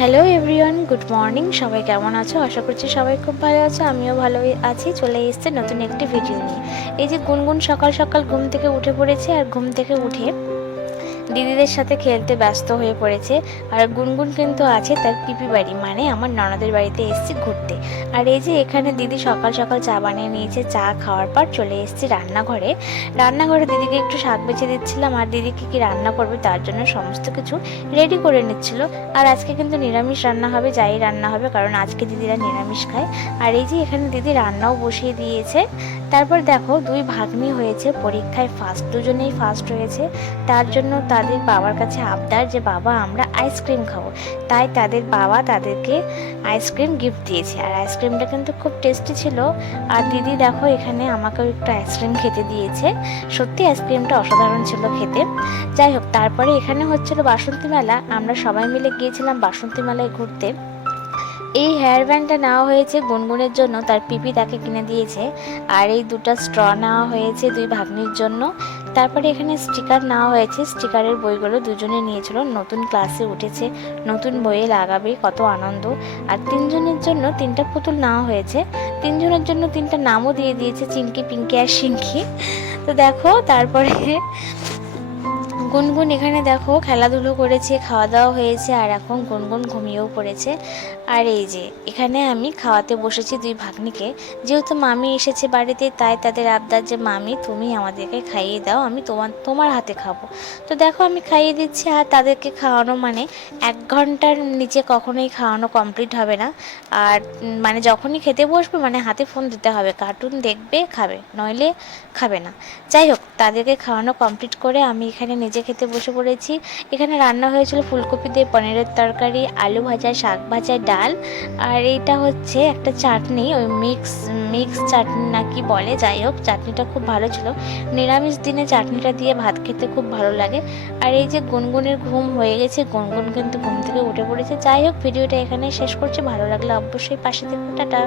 Hello everyone, good morning. সবাই কেমন আছো? আশা করছি সবাই খুব ভালো আছো। আমিও ভালোই আছি। চলে এসেছে নতুন একটি ভিডিও নিয়ে। এই যে গুনগুন সকাল সকাল ঘুম থেকে উঠে পড়েছে, আর ঘুম থেকে উঠে দিদিদের সাথে খেলতে ব্যস্ত হয়ে পড়েছে। আর গুনগুন কিন্তু আছে তার পিপি বাড়ি, মানে আমার ননদের বাড়িতে এসেছি ঘুরতে। আর এই যে এখানে দিদি সকাল সকাল চা বানিয়ে নিয়েছে। চা খাওয়ার পর চলে এসেছি রান্নাঘরে। রান্নাঘরে দিদিকে একটু শাক বেছে দিচ্ছিলাম, আর দিদি কী কী রান্না করবে তার জন্য সমস্ত কিছু রেডি করে নিচ্ছিল। আর আজকে কিন্তু নিরামিষ রান্না হবে, যাই রান্না হবে, কারণ আজকে দিদিরা নিরামিষ খায়। আর এই যে এখানে দিদি রান্নাও বসিয়ে দিয়েছে। তারপর দেখো, দুই ভাগ্নি হয়েছে পরীক্ষায় ফার্স্ট, দুজনেই ফার্স্ট হয়েছে। তার জন্য তাদের বাবার কাছে আবদার যে বাবা আমরা আইসক্রিম খাবো। তাই তাদের বাবা তাদেরকে আইসক্রিম গিফট দিয়েছে, আর আইসক্রিমটা কিন্তু খুব টেস্টি ছিল। আর দিদি দেখো এখানে আমাকেও একটু আইসক্রিম খেতে দিয়েছে। সত্যি আইসক্রিমটা অসাধারণ ছিল খেতে। যাই হোক, তারপরে এখানে হচ্ছিল বাসন্তী মেলা। আমরা সবাই মিলে গিয়েছিলাম বাসন্তী মেলায় ঘুরতে। এই হেয়ার ব্যান্ডটা নেওয়া হয়েছে গুনগুনের জন্য, তার পিপি তাকে কিনে দিয়েছে। আর এই দুটো স্ট্র নেওয়া হয়েছে দুই ভাগ্নির জন্য। তারপরে এখানে স্টিকার নেওয়া হয়েছে। স্টিকারের বইগুলো দুজনে নিয়েছিল, নতুন ক্লাসে উঠেছে, নতুন বইয়ে লাগাবে, কত আনন্দ। আর তিনজনের জন্য তিনটা পুতুল নেওয়া হয়েছে। তিনজনের জন্য তিনটা নামও দিয়ে দিয়েছে, চিঙ্কি, পিঙ্কি আর সিঙ্কি। তো দেখো, তারপরে গুনগুন এখানে দেখো খেলাধুলো করেছে, খাওয়া দাওয়া হয়েছে, আর এখন গুনগুন ঘুমিয়েও পড়েছে। আর এই যে এখানে আমি খাওয়াতে বসেছি দুই ভাগ্নিকে। যেহেতু মামি এসেছে বাড়িতে, তাই তাদের আবদার যে মামি তুমি আমাদেরকে খাইয়ে দাও, আমি তোমার হাতে খাবো। তো দেখো আমি খাইয়ে দিচ্ছি। আর তাদেরকে খাওয়ানো মানে 1 ঘন্টার নিচে কখনোই খাওয়ানো কমপ্লিট হবে না। আর মানে যখনই খেতে বসবে মানে হাতে ফোন দিতে হবে, কার্টুন দেখবে খাবে, নইলে খাবে না। যাই হোক, তাদেরকে খাওয়ানো কমপ্লিট করে আমি এখানে নিজে খেতে বসে পড়েছি। এখানে রান্না হয়েছিল ফুলকপি দিয়ে পনিরের তরকারি, আলু ভাজা, শাক ভাজা, ডাল। আর এইটা হচ্ছে একটা চাটনি, ওই মিক্স মিক্স চাটনি নাকি বলে। যাই হোক, চাটনিটা খুব ভালো ছিল। নিরামিষ দিনে চাটনিটা দিয়ে ভাত খেতে খুব ভালো লাগে। আর এই যে গুনগুনের ঘুম হয়ে গেছে, গুনগুন কিন্তু ঘুম থেকে উঠে পড়েছে। যাই হোক, ভিডিওটা এখানে শেষ করছি। ভালো লাগলে অবশ্যই পাশে থেকে টাটা।